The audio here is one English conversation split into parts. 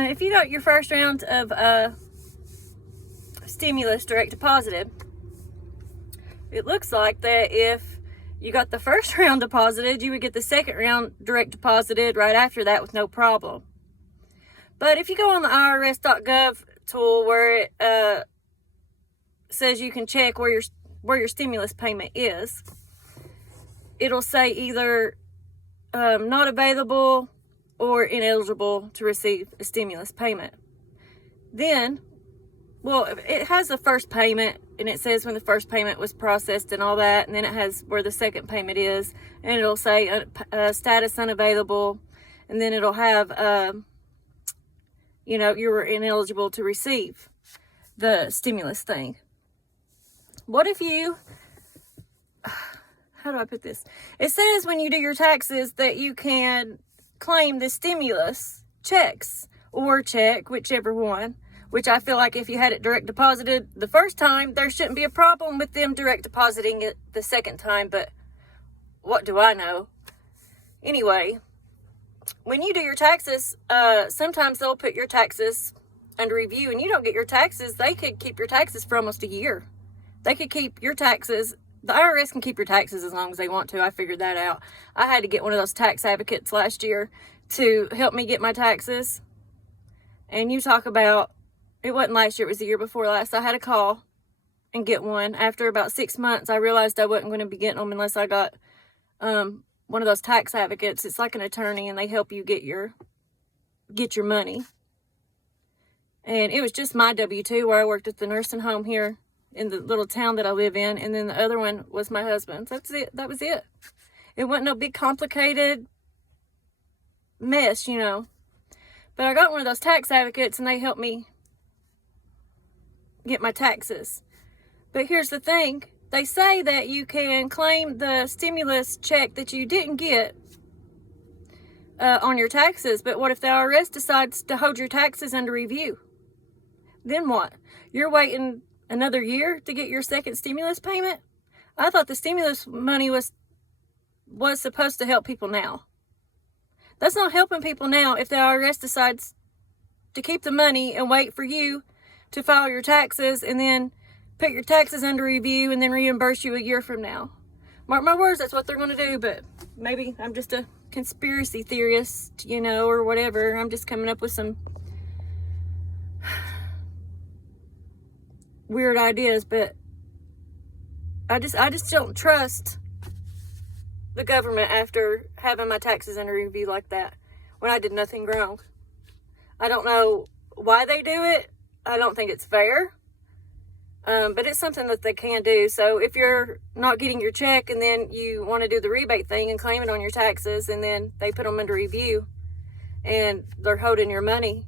if you got your first round of stimulus direct deposited, it looks like that if you got the first round deposited, you would get the second round direct deposited right after that with no problem. But if you go on the IRS.gov tool where it says you can check where your stimulus payment is, it'll say either not available or ineligible to receive a stimulus payment. Then, well, it has the first payment, and it says when the first payment was processed and all that, and then it has where the second payment is, and it'll say status unavailable, and then it'll have, you were ineligible to receive the stimulus thing. What if you, how do I put this? It says when you do your taxes that you can claim the stimulus checks or check, whichever one, which I feel like if you had it direct deposited the first time, there shouldn't be a problem with them direct depositing it the second time, but what do I know? Anyway, when you do your taxes, sometimes they'll put your taxes under review and you don't get your taxes. They could keep your taxes for almost a year. They could keep your taxes. The IRS can keep your taxes as long as they want to. I figured that out. I had to get one of those tax advocates last year to help me get my taxes. And you talk about, it wasn't last year, it was the year before last. I had to call and get one. After about 6 months, I realized I wasn't going to be getting them unless I got one of those tax advocates. It's like an attorney, and they help you get your money. And it was just my W-2 where I worked at the nursing home here in the little town that I live in, and then the other one was my husband's. That's it. That was it. It wasn't no big complicated mess, But I got one of those tax advocates, and they helped me get my taxes. But here's the thing. They say that you can claim the stimulus check that you didn't get on your taxes. But what if the IRS decides to hold your taxes under review? Then what? You're waiting another year to get your second stimulus payment? I thought the stimulus money was supposed to help people now. That's not helping people now if the IRS decides to keep the money and wait for you to file your taxes and then put your taxes under review and then reimburse you a year from now. Mark my words, that's what they're going to do. But maybe I'm just a conspiracy theorist, or whatever. I'm just coming up with some weird ideas, but I just don't trust the government after having my taxes under review like that when I did nothing wrong. I don't know why they do it. I don't think it's fair. But it's something that they can do. So if you're not getting your check and then you want to do the rebate thing and claim it on your taxes, and then they put them under review and they're holding your money,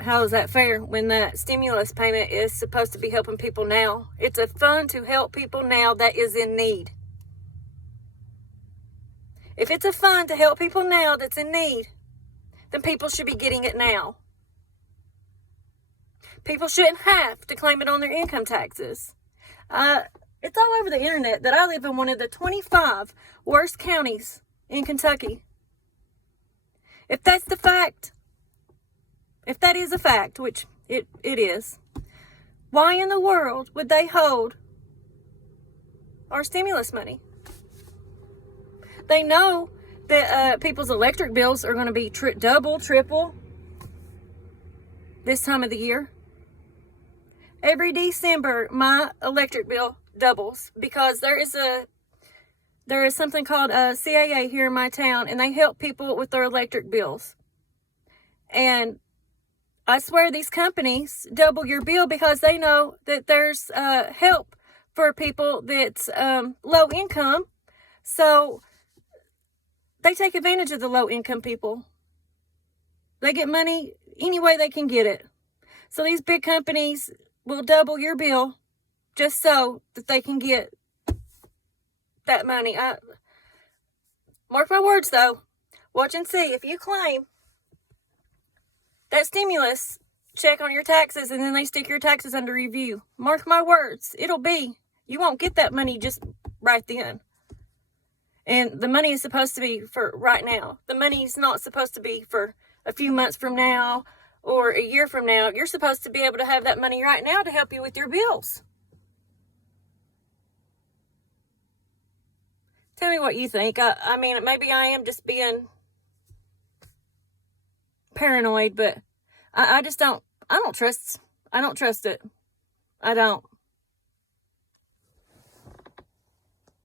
how is that fair when that stimulus payment is supposed to be helping people now? It's a fund to help people now that is in need. If it's a fund to help people now that's in need, then people should be getting it now. People shouldn't have to claim it on their income taxes. It's all over the internet that I live in one of the 25 worst counties in Kentucky. If that's the fact, if that is a fact, which it is, why in the world would they hold our stimulus money? They know that people's electric bills are going to be double, triple this time of the year. Every December, my electric bill doubles because there is something called CAA here in my town, and they help people with their electric bills. And I swear these companies double your bill because they know that there's help for people that's low income. So they take advantage of the low income people. They get money any way they can get it. So these big companies will double your bill just so that they can get that money. Mark my words though. Watch and see. If you claim that stimulus check on your taxes and then they stick your taxes under review, mark my words, you won't get that money just right then. And the money is supposed to be for right now. The money is not supposed to be for a few months from now or a year from now. You're supposed to be able to have that money right now to help you with your bills. Tell me what you think. I mean, maybe I am just being paranoid, but I just don't trust it. I don't.